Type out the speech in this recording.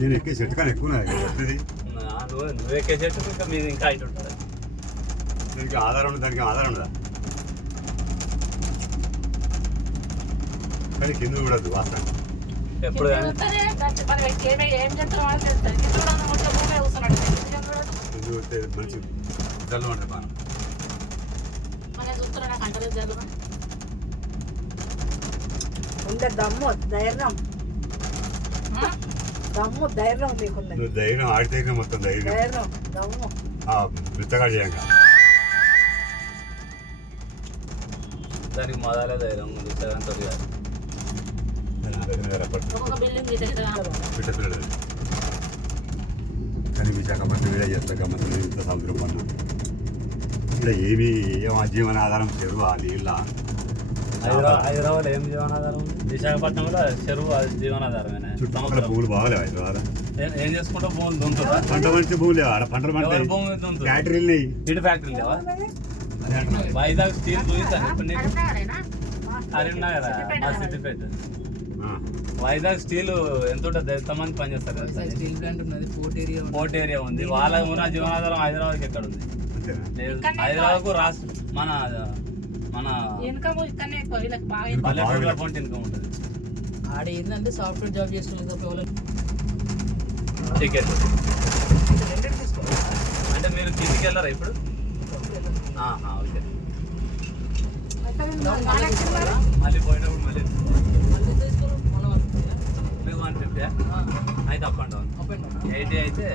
నేను ఎక్కే చెట్టు కానీ ఎక్కువ నువ్వు ఎక్కే చెట్టు ఇంకా మీది ఇంకా హైట్ ఉంటుంది. దానికి ఆధారం ఉండదు, దానికి ఆధారం ఉండదా? కానీ కింద చూడద్దు వాసన ఎప్పుడు ఏం మంచి జల్లు ఉంటుంది బాగా. దమ్ము ధైర్యం దమ్ము ధైర్యం నీకున్నది. నువ్వు ధైర్యం ఆడితే మొత్తం ధైర్యం ధైర్యం దమ్ము విత్తగా చేయంగా దానికి మొదలే ధైర్యం ఉంది. పిల్లలు కానీ విశాఖపట్నం వీడే చేస్తా గమ్మత్తు ఇంత సముద్రం పన్ను ఇక్కడ ఏమి ఏం జీవన ఆధారం చెరువు ఆ నీళ్ళ. హైదరాబాద్ ఏం జీవనాధారం ఉంది? విశాఖపట్నం కూడా చెరువు జీవనాధారమేనా? చుట్టుపక్కల భూములు బాగాలేవు హైదరాబాద్. ఏం చేసుకుంటా భూములు దుంతుందా? పంట మంచి భూములు లేవు ఆడ పంటలు పంట భూమి దుంతుంది. ఫ్యాక్టరీలు ఇటు ఫ్యాక్టరీ లేవా? వైజాగ్ స్టీల్ చూపిస్తాను ఇప్పుడు నీకు. కరీంనగర్ మా సిద్దిపేట. వైజాగ్ స్టీల్ ఎంత ఉంటుంది? ఎంతమంది పనిచేస్తారు కదా? స్టీల్ ప్లాంట్ ఉన్నది, పోర్ట్ ఏరియా ఉంది. వాళ్ళ ఉన్న జీవనాధారం హైదరాబాద్కి ఎక్కడ ఉంది? లేదు. హైదరాబాద్కు రాష్ట్ర మన పల్లెటూరులో పంట ఇన్కమ్ ఉంటుంది. ఆడ ఏంటంటే సాఫ్ట్వేర్ జాబ్ చేసుకునే టికెట్ అంటే మీరు కిందికి వెళ్ళారా ఇప్పుడు? ఓకే. మళ్ళీ పోయినప్పుడు మళ్ళీ మీకు 150 అయితే అప్ అండ్ డౌన్. 80 అయితే